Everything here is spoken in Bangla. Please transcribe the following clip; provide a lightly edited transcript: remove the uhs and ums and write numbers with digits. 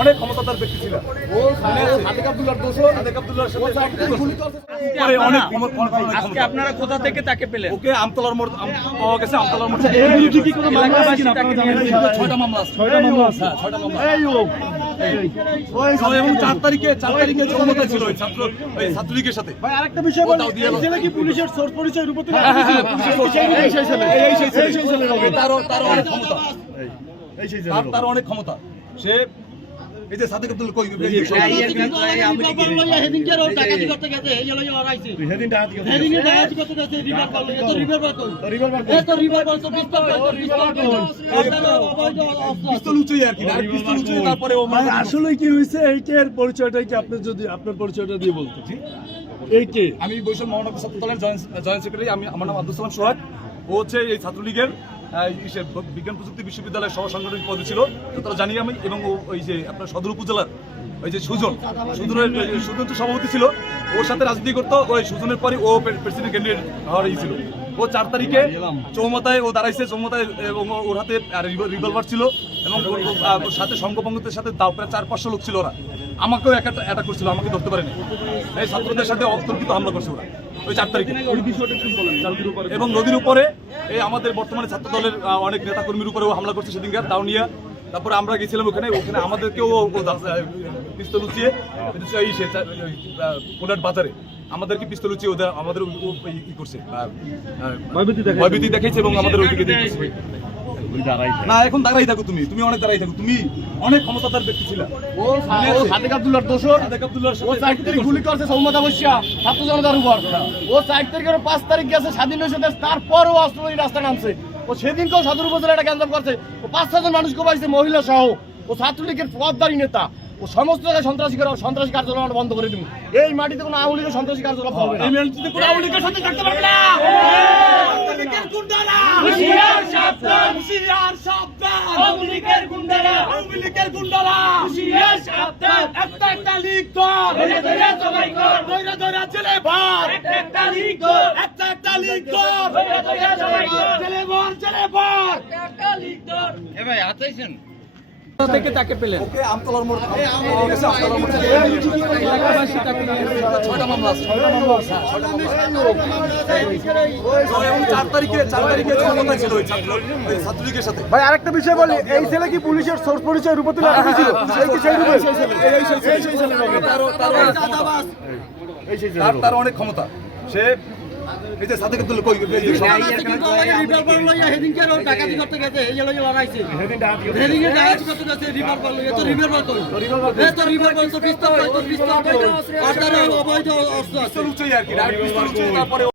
অনেক ক্ষমতাধর ব্যক্তি ছিল। ও সাদেক আব্দুল্লাহর দোসর, সাদেক আব্দুল্লাহর সাথে অনেক আজকে আপনারা কোথা থেকে তাকে পেলেন? ওকে আমতলার মোড় পাওয়া গেছে। আমতলার মোড় কি কোনো মামলা আছে কিনা আপনারা জানেন? 6টা মামলা আছে। 6টা মামলা আছে। হ্যাঁ, 6টা মামলা। এই এবং 4 তারিখে জনমত ছিল ওই ছাত্রলীগের সাথে। ভাই আরেকটা বিষয় বলি, এই ছেলে কি পুলিশের সোর্স পরিচয় রূপতে রাখছিল? এই সেই ছেলে, এই সেই ছেলে হবে। তার অনেক ক্ষমতা, এই সেই ছেলে। তার অনেক ক্ষমতা। সে এই যে সাদেক আব্দুল কই সেদিন ডাকাতি করতে গেছে রিভার করলো, এত রিভার বার কই? এত রিভার বার তো পিস্তল পিস্তল উঁচুই আর কি, আর পিস্তল উঁচুই। তারপরে ও মানে আসলে কি হয়েছে এইটার পরিচয়টা কি আপনি যদি আপনার পরিচয়টা দিয়ে বলতেন? এই কে? আমি বৈষম্য মহানগর ছাত্র দলের জয়েন্ট সেক্রেটারি। আমার নাম আব্দুল সালাম সোহাগ। ও হচ্ছে এই ছাত্রলীগের বিজ্ঞান প্রযুক্তি বিশ্ববিদ্যালয়ের সহ সাংগঠনিক পদে ছিল, যতটা জানি আমি। এবং ওই যে আপনার সদর উপজেলার ওই যে সুজন তো সভাপতি ছিল, ওর সাথে রাজনীতি করতো। ওই সুজনের পরে ও প্রেসিডেন্ট ক্যান্ডিডেট হওয়ার ছিল। ও 4 তারিখে চৌমাথায় ও দাঁড়াইছে, চৌমাথায়, এবং ওর হাতে রিভলভার ছিল এবং ওর সাথে সংঘপঙ্গতের সাথে তাও প্রায় 400-500 লোক ছিল। ওরা আমাকেও অ্যাটাক করছিল, আমাকে ধরতে পারেনি। এই ছাত্রদের সাথে অতর্কিত হামলা করছে ওরা ওই 4 তারিখে। এবং নদীর উপরে এই আমাদের বর্তমানে ছাত্র দলের অনেক নেতাকর্মীর উপরেও হামলা করছে সেদিনকার দাউনিয়া। তারপরে আমরা গেছিলাম ওখানে আমাদেরকেও পিস্তল উঁচিয়ে কোলাট বাজারে আমাদেরকে পিস্তল উঁচিয়ে ওদের আমাদের ই করছে, ভয়ভীতি দেখাইছে এবং আমাদের ওইদিকে দেখেছে। না এখন দাঁড়াই থাকো, তুমি অনেক দাঁড়াই থাকো, তুমি অনেক ক্ষমতাধর ব্যক্তি ছিল। ও সাদেক আব্দুল্লাহর দোসর, সাদেক আব্দুল্লাহর ও 4 তারিখ গুলি করছে সৌমতা বসিয়া ছাত্র জনতার উপর। ও 4 তারিখের 5 তারিখ গেছে স্বাধীন হয়েছে দেশ, তারপরও অস্ত্র নিয়ে রাস্তা নামছে। ও সেদিনকেও সদর উপজেলা একটা গ্যাঞ্জাম করছে। ও 5-6 জন মানুষকে পাইছে, মহিলা সহ। ও ছাত্রলীগের পদধারী নেতা। ও সমস্ত জায়গায় সন্ত্রাসী কার্যকলাপ বন্ধ করে দিন। এই মাটিতে কোনো আওয়ামী লীগের সন্ত্রাসী কার্যকলাপ হবে না। এই মাটিতে কোনো আওয়ামী লীগের সাথে থাকতে পারবে না। আওয়ামী লীগের গুন্ডারা, হুঁশিয়ার সাবধান, হুঁশিয়ার সাবধান। আওয়ামী লীগের গুন্ডারা, আওয়ামী লীগের গুন্ডারা, হুঁশিয়ার সাবধান। একটা লীগ ধর, ধরে সবাই কর, ধরে জেলে ভর। একটা লীগ ধর, একটা লীগ ধর, ধরে সবাই কর, জেলে ভর। একটা লীগ ধর। এ ভাই আছেন কোথা থেকে তাকে পেলেন? ওকে আমতলার মোড় পাওয়া গেছে। আমতলার মোড় থেকে এলাকাবাসী তাকে নিয়ে 6টা মামলা আছে। 6টা মামলা আছে। 6টা মামলা। এবং 4 তারিখে জনমত ছিল ওই ছাত্রলীগের সাথে। ভাই আরেকটা বিষয় বলি, এই ছেলে কি পুলিশের সোর্স পরিচয় রূপতে রাখছিল? এই কি সেই রূপে? এই সেই ছেলে হবে। তার অনেক ক্ষমতা। সে এই যে সাদেক আব্দুল কই ডাকাতি করতে গেছে রিভার করলো, এত রিভার বার কই? রিভার করলো, পিস্তল অবৈধ অস্ত্র আছে। উঁচুই আর কি, আর পিস্তল উঁচুই। তারপরে